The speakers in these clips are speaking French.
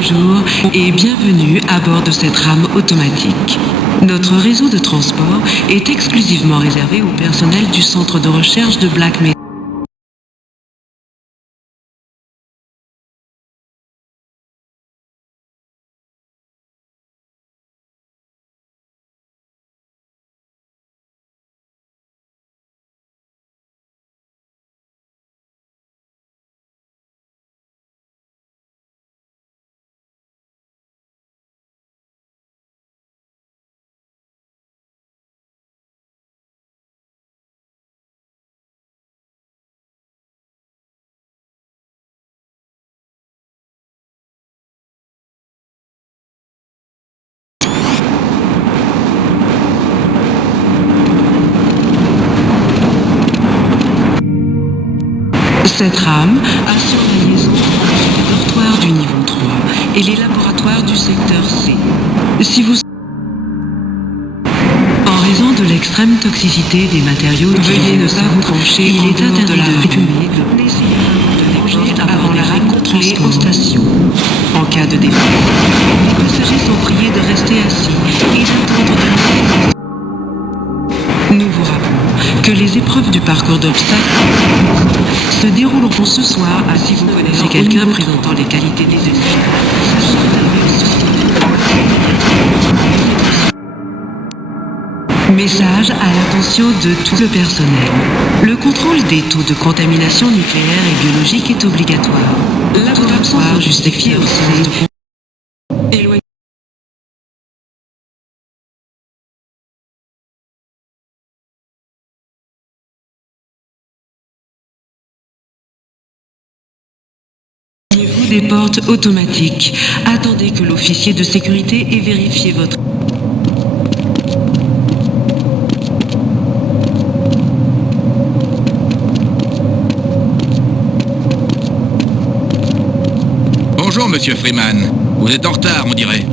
Bonjour et bienvenue à bord de cette rame automatique. Notre réseau de transport est exclusivement réservé au personnel du centre de recherche de Black Mesa. Cette rame assure la liaison entre les dortoirs du niveau 3 et les laboratoires du secteur C. Si vous... En raison de l'extrême toxicité des matériaux, veuillez ne pas vous pencher. Il est interdit de fumer. N'essayez pas de déposer avant l'arrêt contrôlé aux stations. En cas de défaut, les passagers sont priés de rester assis et d'attendre de lancer. Nous vous rappelons que les épreuves du parcours d'obstacles se dérouleront ce soir. Si vous connaissez quelqu'un présentant les qualités des message à l'attention de tout le personnel. Le contrôle des taux de contamination nucléaire et biologique est obligatoire. Laboratoire justifié au sein de... Éloignez. Des portes automatiques. Attendez que l'officier de sécurité ait vérifié votre... Bonjour, monsieur Freeman. Vous êtes en retard, on dirait.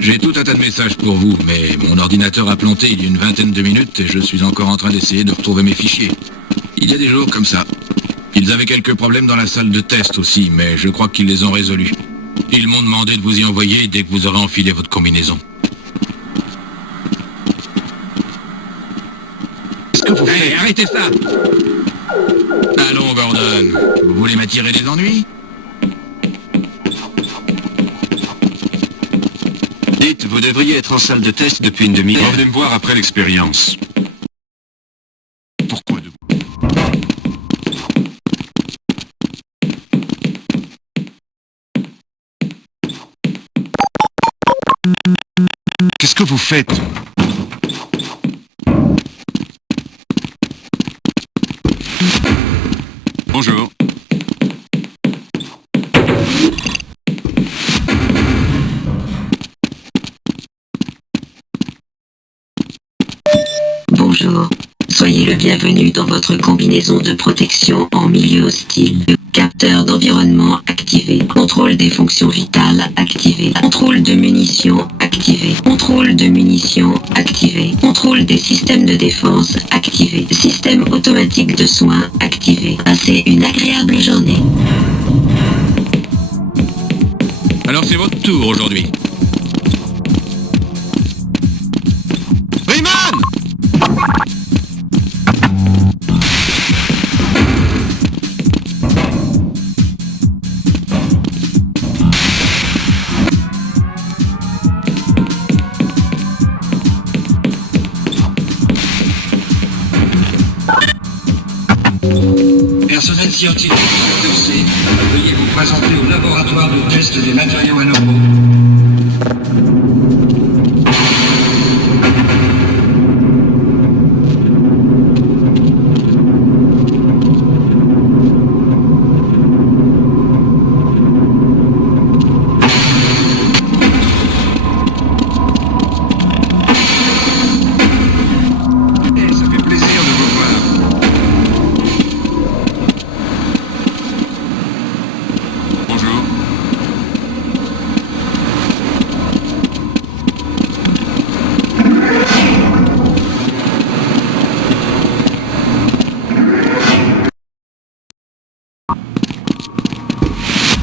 J'ai tout un tas de messages pour vous, mais mon ordinateur a planté il y a une vingtaine de minutes et je suis encore en train d'essayer de retrouver mes fichiers. Il y a des jours comme ça. Ils avaient quelques problèmes dans la salle de test aussi, mais je crois qu'ils les ont résolus. Ils m'ont demandé de vous y envoyer dès que vous aurez enfilé votre combinaison. Qu'est-ce que vous faites ? Hey, arrêtez ça ! Allons, Gordon. Vous voulez m'attirer des ennuis ? Dites, vous devriez être en salle de test depuis une demi-heure. Revenez me voir après l'expérience. Pourquoi de vous ? Qu'est-ce que vous faites ? Bonjour. Bonjour. Soyez le bienvenu dans votre combinaison de protection en milieu hostile. Capteur d'environnement activé. Contrôle des fonctions vitales activé. Contrôle de munitions activé. Contrôle de munitions activé. Contrôle des systèmes de défense activé. Système automatique de soins activé. Passez une agréable journée. Alors c'est votre tour aujourd'hui. Freeman ! scientifique secteur C, veuillez vous présenter au laboratoire de test des matériaux anormaux. Ça fait plaisir de vous voir. Bonjour.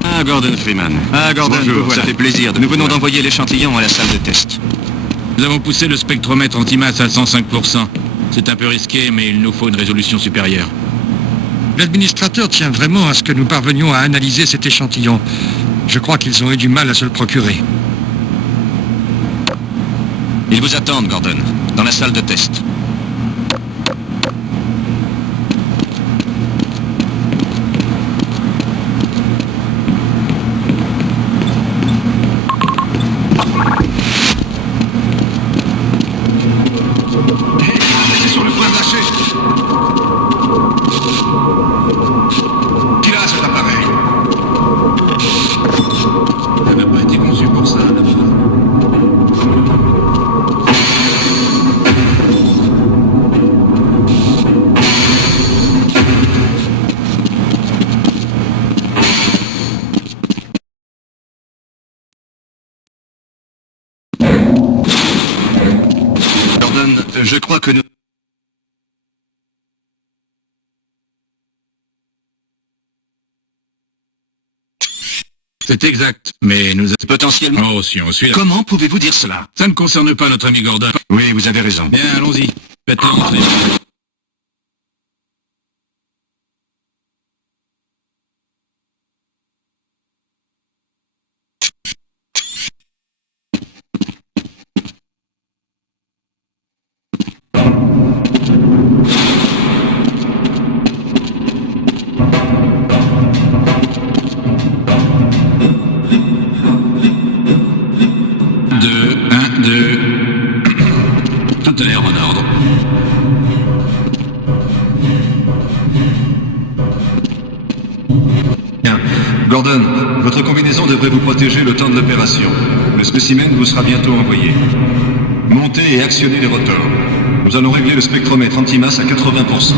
Ah, Gordon Freeman. Ah, Gordon, Bonjour, ça voilà. fait plaisir. Nous venons d'envoyer l'échantillon à la salle de test. Nous avons poussé le spectromètre antimasse à 105%. C'est un peu risqué, mais il nous faut une résolution supérieure. L'administrateur tient vraiment à ce que nous parvenions à analyser cet échantillon. Je crois qu'ils ont eu du mal à se le procurer. Ils vous attendent, Gordon, dans la salle de test. C'est sur le point de lâcher. Qui a cet appareil? Ça n'a pas été conçu pour ça, d'abord. Gordon, je crois que nous... C'est exact, mais nous... Potentiellement... Oh, si on suit... Comment pouvez-vous dire cela? Ça ne concerne pas notre ami Gordon. Oui, vous avez raison. Bien, allons-y. Faites-le entrer. Deux, un, deux. Tout a l'air en ordre. Bien. Gordon, votre combinaison devrait vous protéger le temps de l'opération. Le spécimen vous sera bientôt envoyé. Montez et actionnez les rotors. Nous allons régler le spectromètre antimasse à 80%.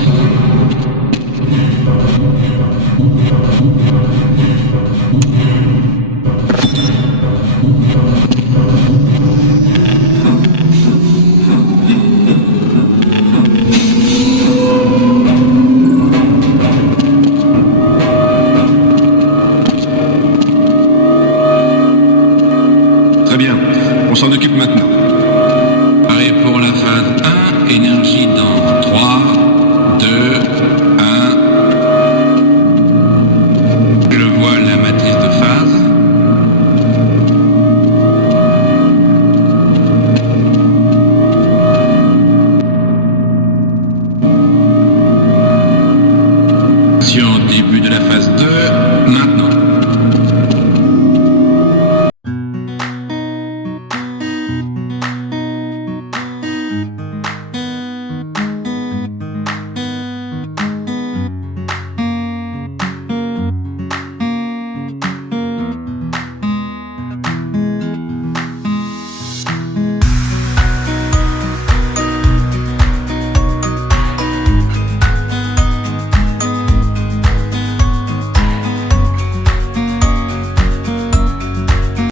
Très bien. On s'en occupe maintenant.